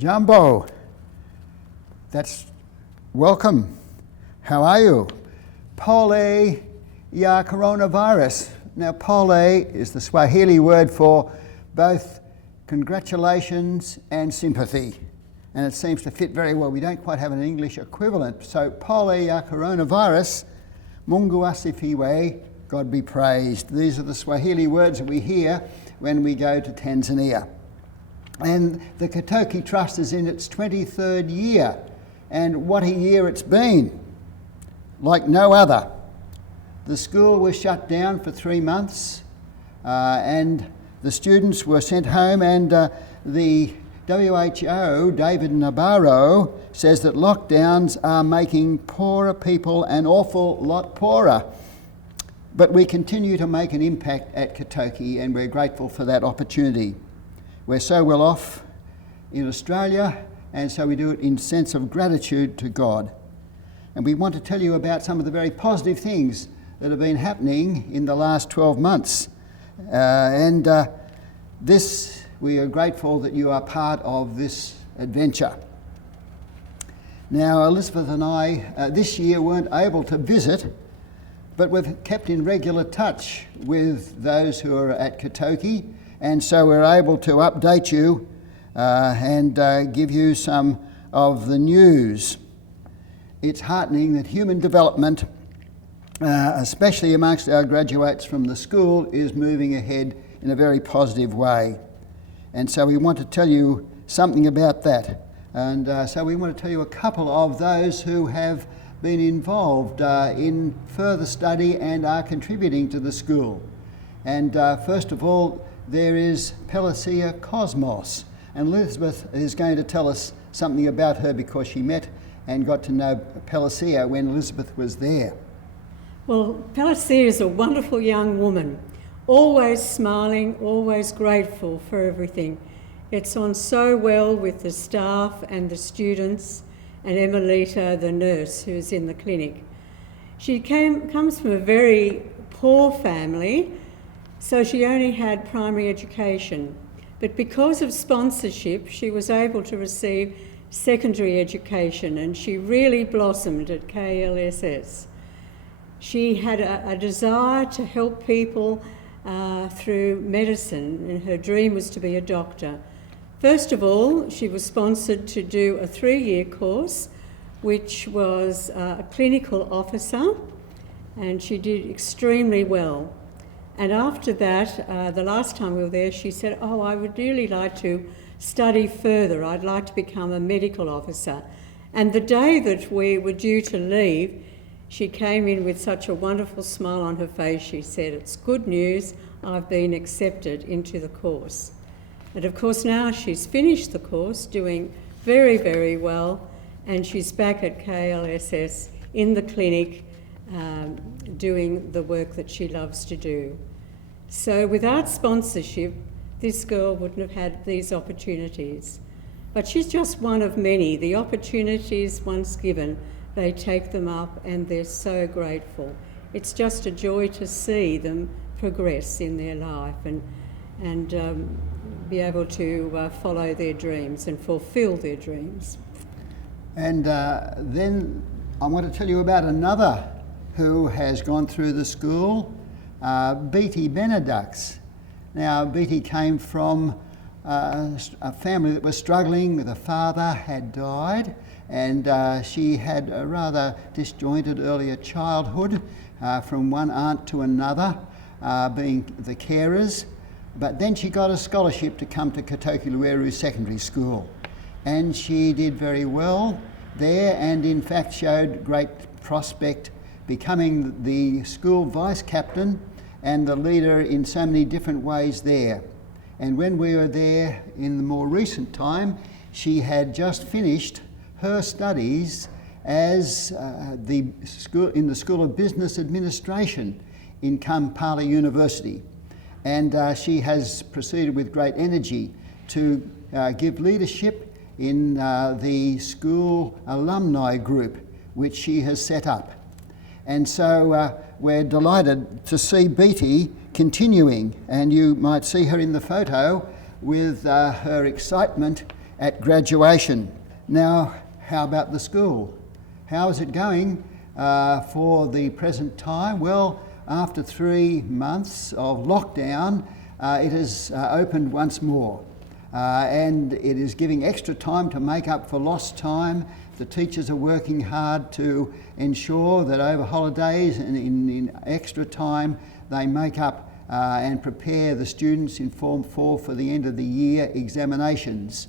Jumbo, that's welcome. How are you? Pole ya coronavirus. Now, pole is the Swahili word for both congratulations and sympathy, and it seems to fit very well. We don't quite have an English equivalent. So, pole ya coronavirus, Mungu asifiwe, God be praised. These are the Swahili words that we hear when we go to Tanzania. And the Katoke Trust is in its 23rd year, and what a year it's been, like no other. The school was shut down for 3 months, and the students were sent home, and the WHO, David Nabarro, says that lockdowns are making poorer people an awful lot poorer. But we continue to make an impact at Katoke, and we're grateful for that opportunity. We're so well off in Australia, and so we do it in sense of gratitude to God. And we want to tell you about some of the very positive things that have been happening in the last 12 months. We are grateful that you are part of this adventure. Now, Elizabeth and I this year weren't able to visit, but we've kept in regular touch with those who are at Katoke, and so we're able to update you and give you some of the news. It's heartening that human development, especially amongst our graduates from the school, is moving ahead in a very positive way. And so we want to tell you something about that. And so we want to tell you a couple of those who have been involved in further study and are contributing to the school. And first of all, there is Pelasia Cosmos. And Elizabeth is going to tell us something about her because she met and got to know Pelasia when Elizabeth was there. Well, Pelasia is a wonderful young woman, always smiling, always grateful for everything. Gets on so well with the staff and the students, and Emilita, the nurse who's in the clinic. She comes from a very poor family, so she only had primary education. But because of sponsorship, she was able to receive secondary education, and she really blossomed at KLSS. She had a desire to help people through medicine, and her dream was to be a doctor. First of all, she was sponsored to do a 3-year course, which was a clinical officer, and she did extremely well. And after that, the last time we were there, she said, I would really like to study further. I'd like to become a medical officer. And the day that we were due to leave, she came in with such a wonderful smile on her face. She said, "It's good news, I've been accepted into the course." And of course now she's finished the course, doing very, very well, and she's back at KLSS in the clinic doing the work that she loves to do. So without sponsorship, this girl wouldn't have had these opportunities. But she's just one of many. The opportunities once given, they take them up and they're so grateful. It's just a joy to see them progress in their life and be able to follow their dreams and fulfil their dreams. And then I want to tell you about another who has gone through the school, Beatty Benedux. Now, Beatty came from a family that was struggling. The father had died, and she had a rather disjointed earlier childhood from one aunt to another, being the carers. But then she got a scholarship to come to Katoke Lueru Secondary School, and she did very well there, and in fact showed great prospect, becoming the school vice captain and the leader in so many different ways there. And when we were there in the more recent time, she had just finished her studies as in the School of Business Administration in Kampala University. And she has proceeded with great energy to give leadership in the school alumni group, which she has set up. And so we're delighted to see Beatty continuing, and you might see her in the photo with her excitement at graduation. Now, how about the school? How is it going for the present time? Well, after 3 months of lockdown, it has opened once more. And it is giving extra time to make up for lost time. The teachers are working hard to ensure that over holidays and in extra time they make up and prepare the students in Form 4 for the end of the year examinations.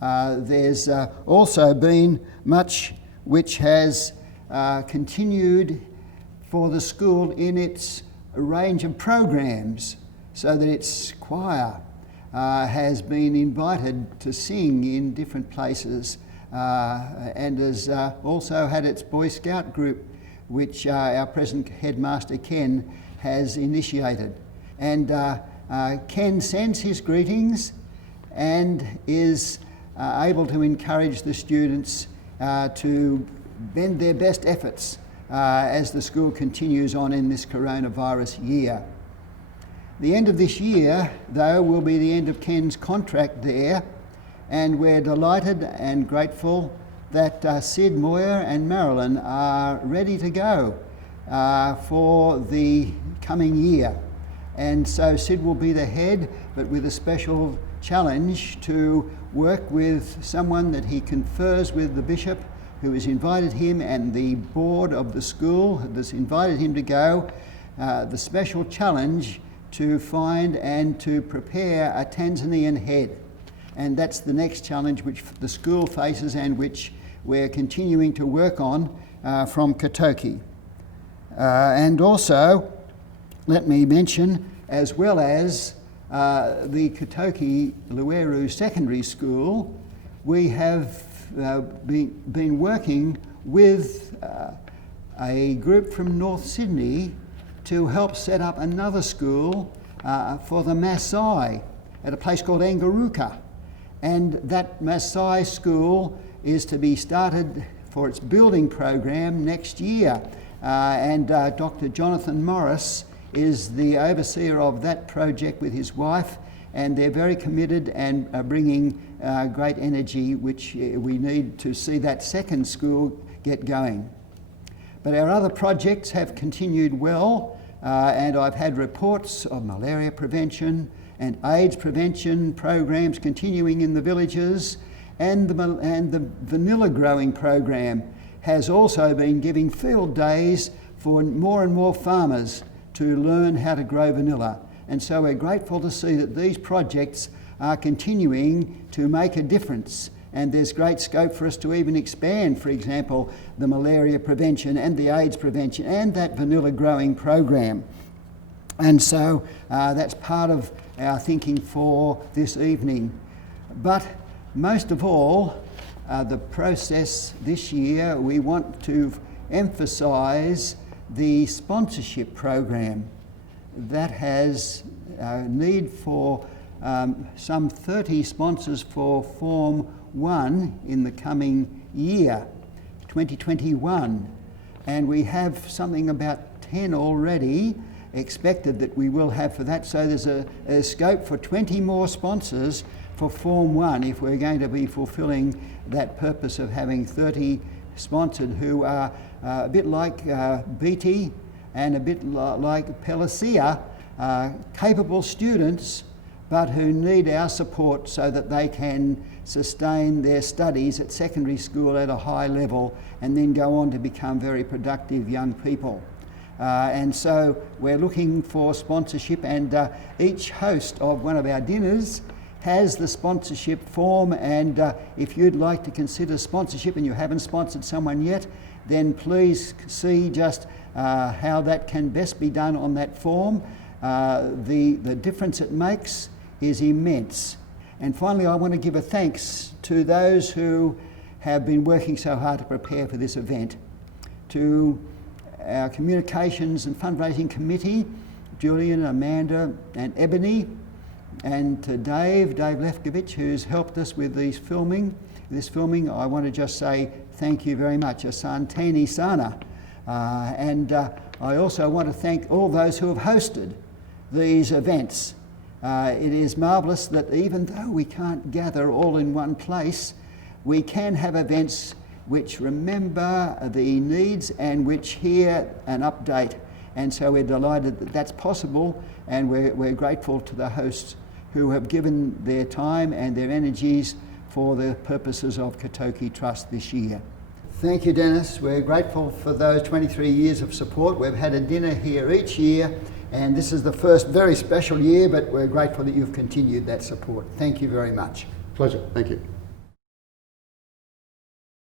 There's also been much which has continued for the school in its range of programs, so that its choir has been invited to sing in different places and has also had its Boy Scout group, which our present headmaster Ken has initiated. And Ken sends his greetings and is able to encourage the students to bend their best efforts as the school continues on in this coronavirus year. The end of this year, though, will be the end of Ken's contract there, and we're delighted and grateful that Sid, Moyer and Marilyn are ready to go for the coming year. And so Sid will be the head, but with a special challenge to work with someone that he confers with the bishop, who has invited him, and the board of the school has invited him to go. The special challenge to find and to prepare a Tanzanian head. And that's the next challenge which the school faces and which we're continuing to work on from Katoke. And also, let me mention, as well as the Katoke Lueru Secondary School, we have been working with a group from North Sydney to help set up another school for the Maasai at a place called Angaruka. And that Maasai school is to be started for its building program next year. And Dr. Jonathan Morris is the overseer of that project with his wife, and they're very committed and are bringing great energy, which we need to see that second school get going. But our other projects have continued well, and I've had reports of malaria prevention and AIDS prevention programs continuing in the villages, and the vanilla growing program has also been giving field days for more and more farmers to learn how to grow vanilla. And so we're grateful to see that these projects are continuing to make a difference, and there's great scope for us to even expand, for example, the malaria prevention and the AIDS prevention and that vanilla growing program. And so that's part of our thinking for this evening. But most of all, the process this year, we want to emphasise the sponsorship program that has need for some 30 sponsors for Form 1 in the coming year, 2021. And we have something about 10 already expected that we will have for that. So there's a scope for 20 more sponsors for Form 1 if we're going to be fulfilling that purpose of having 30 sponsored who are a bit like Beatty and a bit like Pelicia, capable students, but who need our support so that they can sustain their studies at secondary school at a high level and then go on to become very productive young people. And so we're looking for sponsorship, and each host of one of our dinners has the sponsorship form, and if you'd like to consider sponsorship and you haven't sponsored someone yet, then please see just how that can best be done on that form. The difference it makes is immense. And finally, I want to give a thanks to those who have been working so hard to prepare for this event. To our communications and fundraising committee, Julian, Amanda and Ebony, and to Dave Lefkovich, who's helped us with this filming, I want to just say thank you very much. Asanteni sana. And I also want to thank all those who have hosted these events. It is marvellous that even though we can't gather all in one place, we can have events which remember the needs and which hear an update. And so we're delighted that that's possible, and we're grateful to the hosts who have given their time and their energies for the purposes of Katoke Trust this year. Thank you, Dennis. We're grateful for those 23 years of support. We've had a dinner here each year, and this is the first very special year, but we're grateful that you've continued that support. Thank you very much. Pleasure. Thank you.